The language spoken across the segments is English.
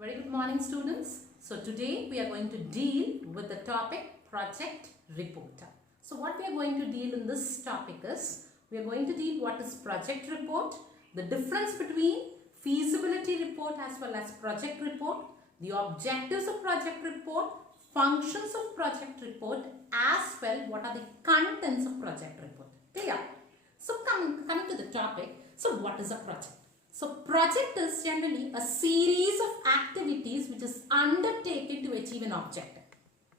Very good morning, students. So today we are going to deal with the topic project report. So what we are going to deal in this topic is, we are going to deal what is project report, the difference between feasibility report as well as project report, the objectives of project report, functions of project report, as well what are the contents of project report. Clear? So coming to the topic, so what is a project? So project is generally a series of activities which is undertaken to achieve an objective.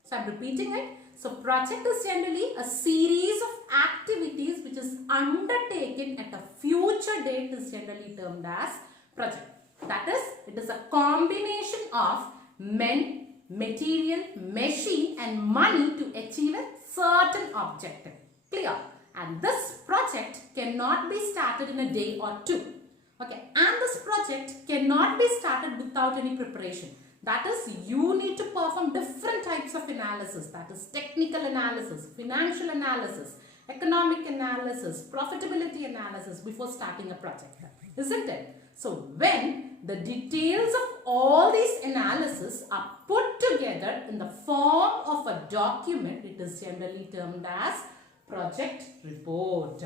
So I am repeating it. So project is generally a series of activities which is undertaken at a future date is generally termed as project. That is, it is a combination of men, material, machine and money to achieve a certain objective. Clear? And this project cannot be started in a day or two. Okay, and this project cannot be started without any preparation. That is, you need to perform different types of analysis. That is technical analysis, financial analysis, economic analysis, profitability analysis before starting a project. Isn't it? So when the details of all these analysis are put together in the form of a document, it is generally termed as project report.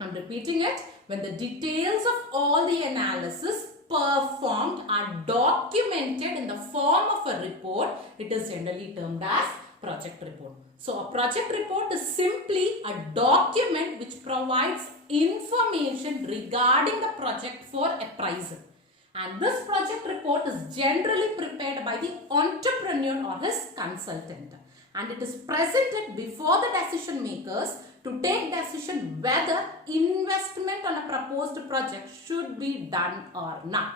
I am repeating it. When the details of all the analysis performed are documented in the form of a report, it is generally termed as project report. So a project report is simply a document which provides information regarding the project for appraisal. And this project report is generally prepared by the entrepreneur or his consultant. And it is presented before the decision makers to take decision whether investment on a proposed project should be done or not.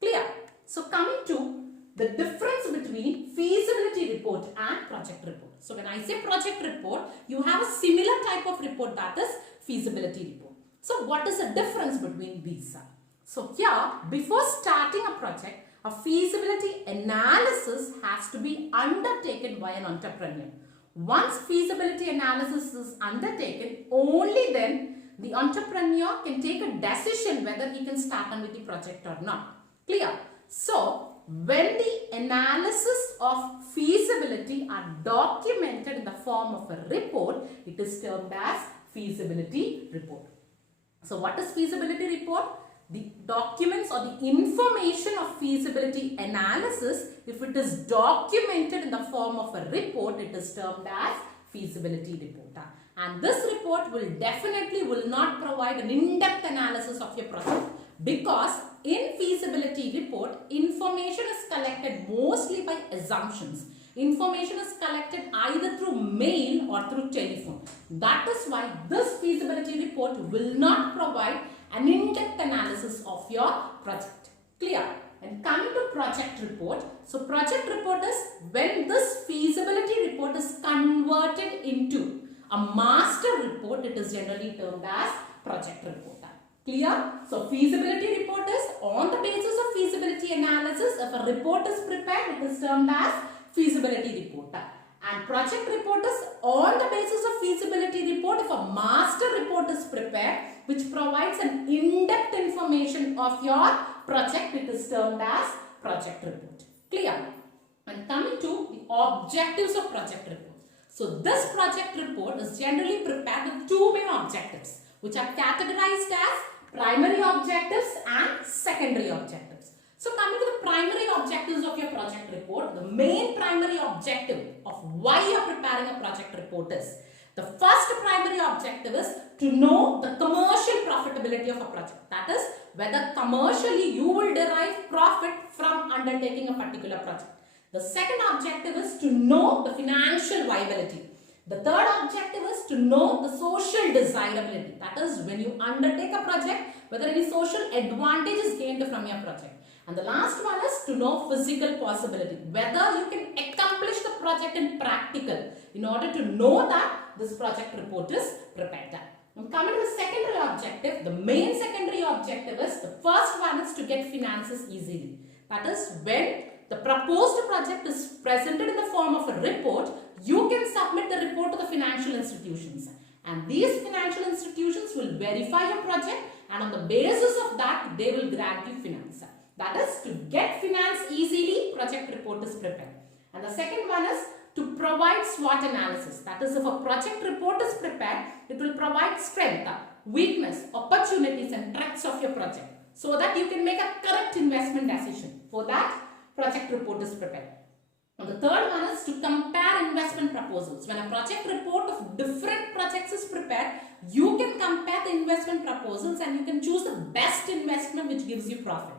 Clear? So coming to the difference between feasibility report and project report. So when I say project report, you have a similar type of report, that is feasibility report. So what is the difference between these? So here, before starting a project, a feasibility analysis has to be undertaken by an entrepreneur. Once feasibility analysis is undertaken, only then the entrepreneur can take a decision whether he can start on with the project or not. Clear? So, when the analysis of feasibility are documented in the form of a report, it is termed as feasibility report. So, what is feasibility report? The documents or the information of feasibility analysis, if it is documented in the form of a report, it is termed as feasibility report. And this report will not provide an in-depth analysis of your project, because in feasibility report, information is collected mostly by assumptions. Information is collected either through mail or through telephone. That is why this feasibility report will not provide an in-depth analysis of your project. Clear? And coming to project report. So project report is when this feasibility report is converted into a master report, it is generally termed as project report. Clear? So feasibility report is on the basis of feasibility analysis. If a report is prepared, it is termed as feasibility report. And project report is on the basis of feasibility report. If a master report is prepared, which provides an in-depth information of your project, it is termed as project report. Clear? And coming to the objectives of project report. So this project report is generally prepared with two main objectives, which are categorized as primary objectives and secondary objectives. So coming to the primary objectives of your project report, the main primary objective of why you are preparing a project report is, the first primary objective is to know the commercial profitability of a project. That is, whether commercially you will derive profit from undertaking a particular project. The second objective is to know the financial viability. The third objective is to know the social desirability. That is, when you undertake a project, whether any social advantage is gained from your project. And the last one is to know physical possibility, whether you can accomplish the project in practical. In order to know that, this project report is prepared. Now coming to the secondary objective, the main secondary objective is, the first one is to get finances easily. That is, when the proposed project is presented in the form of a report, you can submit the report to the financial institutions. And these financial institutions will verify your project, and on the basis of that, they will grant you finance. That is, to get finance easily, project report is prepared. And the second one is to provide SWOT analysis. That is, if a project report is prepared, it will provide strength, weakness, opportunities and threats of your project, so that you can make a correct investment decision. For that, project report is prepared. And the third one is to compare investment proposals. When a project report of different projects is prepared, you can compare the investment proposals and you can choose the best investment which gives you profit.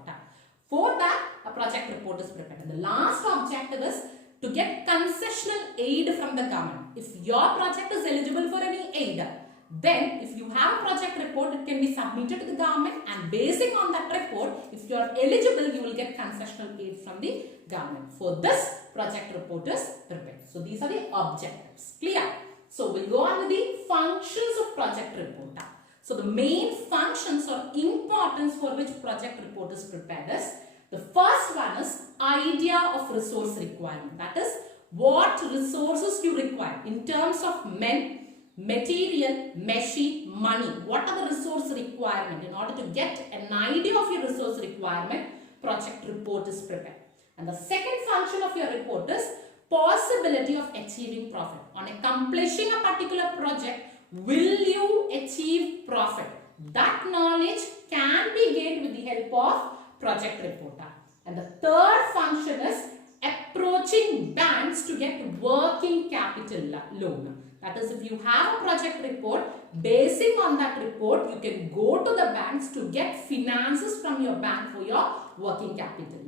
For that, a project report is prepared. And the last objective is to get concessional aid from the government. If your project is eligible for any aid, then if you have a project report, it can be submitted to the government, and basing on that report, if you are eligible, you will get concessional aid from the government. For this, project report is prepared. So these are the objectives. Clear? So we'll go on with the functions of project report. So the main functions or importance for which project report is prepared is, the first one is idea of resource requirement. That is, what resources you require in terms of men, material, machine, money. What are the resource requirement? In order to get an idea of your resource requirement, project report is prepared. And the second function of your report is possibility of achieving profit. On accomplishing a particular project, will you achieve profit? That knowledge can be gained with the help of project report. And the third function is approaching banks to get working capital loan. That is, if you have a project report, basing on that report, you can go to the banks to get finances from your bank for your working capital.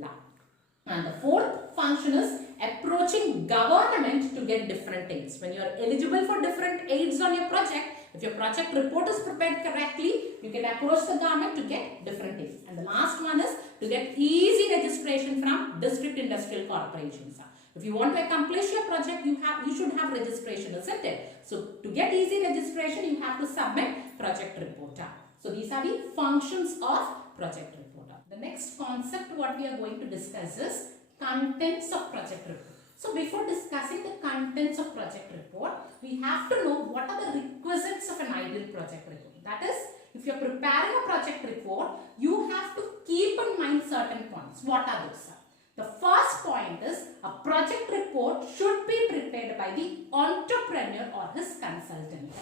And the fourth function is approaching government to get different aids. When you are eligible for different aids on your project, if your project report is prepared correctly, you can approach the government to get different aids. And the last one is to get easy registration from district industrial corporations. If you want to accomplish your project, you should have registration, isn't it? So to get easy registration, you have to submit project report. So these are the functions of project report. The next concept what we are going to discuss is contents of project report. So before discussing the contents of project report, we have to know what are the requisites of an ideal project report. That is, if you are preparing a project report, you have to keep in mind certain points. What are those? The first point is a project report should be prepared by the entrepreneur or his consultant.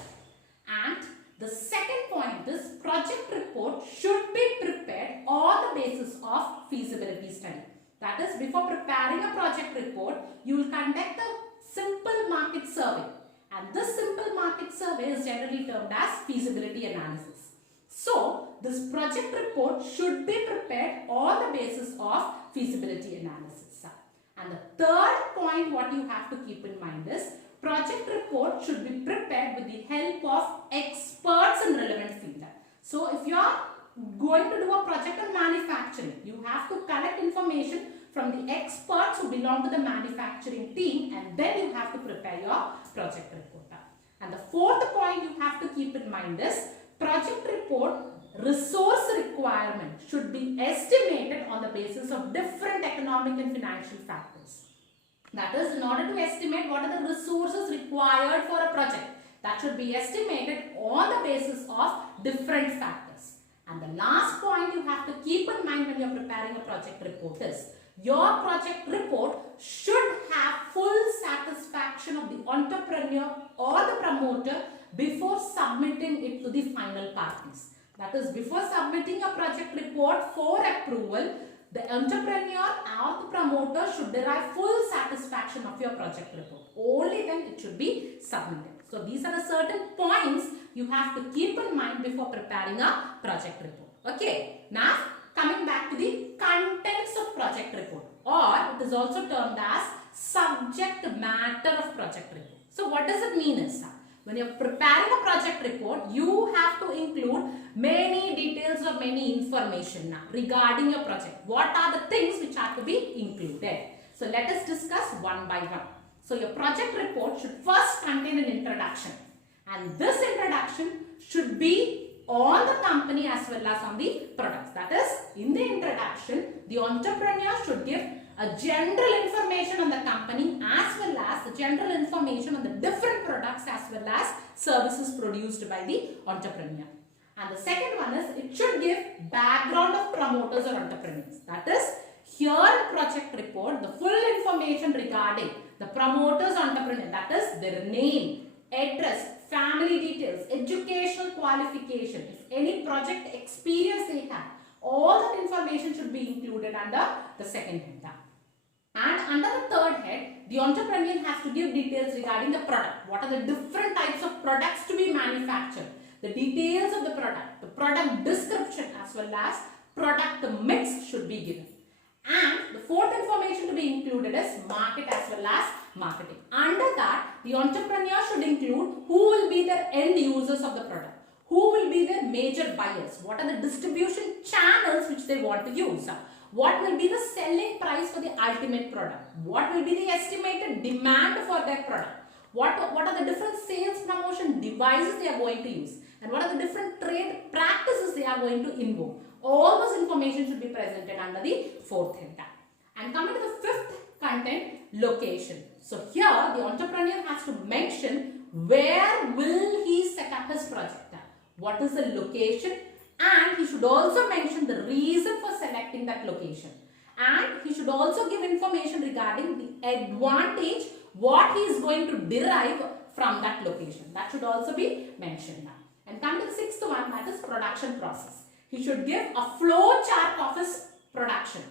And the second point is project report should be prepared on the basis of feasibility study. That is, before preparing a project report, you will conduct a simple market survey. And this simple market survey is generally termed as feasibility analysis. So, this project report should be prepared on the basis of feasibility analysis. And the third point what you have to keep in mind is project report should be prepared with the help of experts in relevant field. So, if you are going to do a project on manufacturing, you have to collect information from the experts who belong to the manufacturing team, and then you have to prepare your project report. And the fourth point you have to keep in mind is project report resource requirement should be estimated on the basis of different economic and financial factors. That is, in order to estimate what are the resources required for a project, that should be estimated on the basis of different factors. And the last point you have to keep in mind when you are preparing a project report is your project report should have full satisfaction of the entrepreneur or the promoter before submitting it to the final parties. That is, before submitting a project report for approval, the entrepreneur or the promoter should derive full satisfaction of your project report. Only then it should be submitted. So these are the certain points you have to keep in mind before preparing a project report. Okay. Now coming back to the contents of project report, or it is also termed as subject matter of project report. So what does it mean is, when you are preparing a project report, you have to include many details or many information regarding your project. What are the things which are to be included? So let us discuss one by one. So your project report should first contain an introduction, and this introduction should be on the company as well as on the products. That is, in the introduction, the entrepreneur should give a general information on the company as well as the general information on the different products as well as services produced by the entrepreneur. And the second one is it should give background of promoters or entrepreneurs. That is, here in project report, the full information regarding the promoters, entrepreneurs, that is their name, address, family details, educational qualification, if any project experience they have, all that information should be included under the second head. And under the third head, the entrepreneur has to give details regarding the product. What are the different types of products to be manufactured? The details of the product description as well as product mix should be given. And the fourth information to be included is market as well as marketing. Under that, the entrepreneur should include who will be their end users of the product. Who will be their major buyers? What are the distribution channels which they want to use? What will be the selling price for the ultimate product? What will be the estimated demand for that product? What are the different sales promotion devices they are going to use? And what are the different trade practices they are going to invoke? All this information should be presented under the fourth head. And coming to the fifth content, location. So here the entrepreneur has to mention where will he set up his project. What is the location, and he should also mention the reason for selecting that location. And he should also give information regarding the advantage what he is going to derive from that location. That should also be mentioned. And come to the sixth one, that is production process. He should give a flow chart of his production.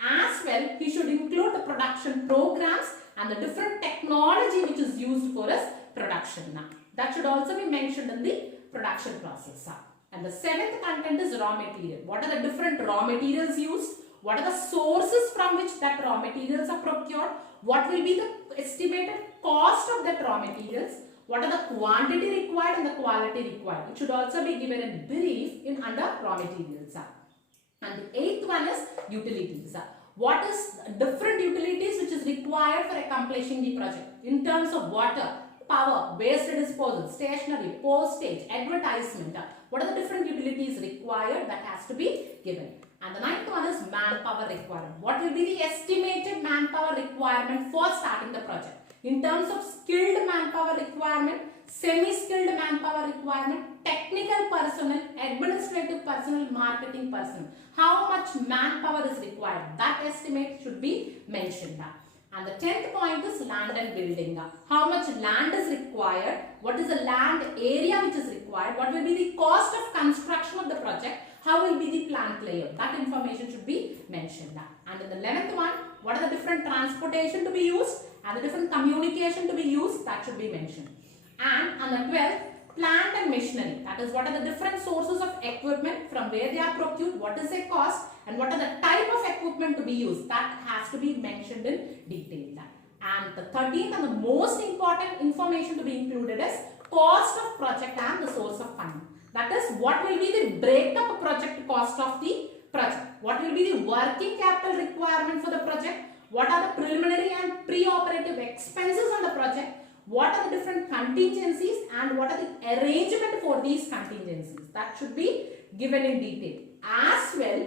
As well, he should include the production programs and the different technology which is used for his production. That should also be mentioned in the production process. And the seventh content is raw material. What are the different raw materials used? What are the sources from which that raw materials are procured? What will be the estimated cost of that raw materials? What are the quantity required and the quality required? It should also be given in brief in under raw materials. And the eighth one is utilities. What is different utilities which is required for accomplishing the project in terms of water, power, waste disposal, stationery, postage, advertisement. What are the different utilities required? That has to be given. And the ninth one is manpower requirement. What will be the estimated manpower requirement for starting the project? In terms of skilled manpower requirement, semi-skilled manpower requirement, technical personnel, administrative personnel, marketing personnel. How much manpower is required? That estimate should be mentioned. And the 10th point is land and building. How much land is required? What is the land area which is required? What will be the cost of construction of the project? How will be the plant layout? That information should be mentioned. And in the 11th one, what are the different transportation to be used and the different communication to be used? That should be mentioned. And on the 12th, plant and machinery. That is, what are the different sources of equipment, from where they are procured, what is their cost, and what are the type of equipment to be used. That has to be mentioned in detail. And the 13th and the most important information to be included is cost of project and the source of funding. That is, what will be the breakup project cost of the project. What will be the working capital requirement for the project. What are the preliminary and pre-operative expenses on the project. What are the different contingencies and what are the arrangement for these contingencies. That should be given in detail. As well,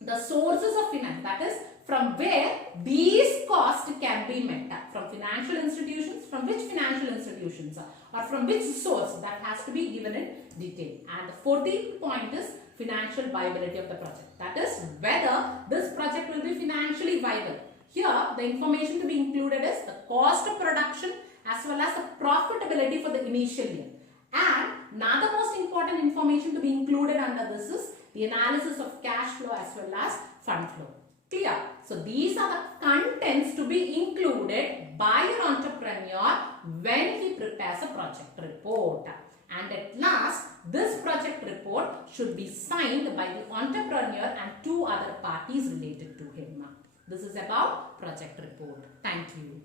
the sources of finance, that is from where these costs can be met. From financial institutions, from which financial institutions or from which source, that has to be given in detail. And the 14th point is financial viability of the project. That is whether this project will be financially viable. Here the information to be included is the cost of production as well as the profitability for the initial year. And another most important information to be included under this is the analysis of cash flow as well as fund flow. Clear? So these are the contents to be included by an entrepreneur when he prepares a project report. And at last, this project report should be signed by the entrepreneur and 2 other parties related to him. This is about project report. Thank you.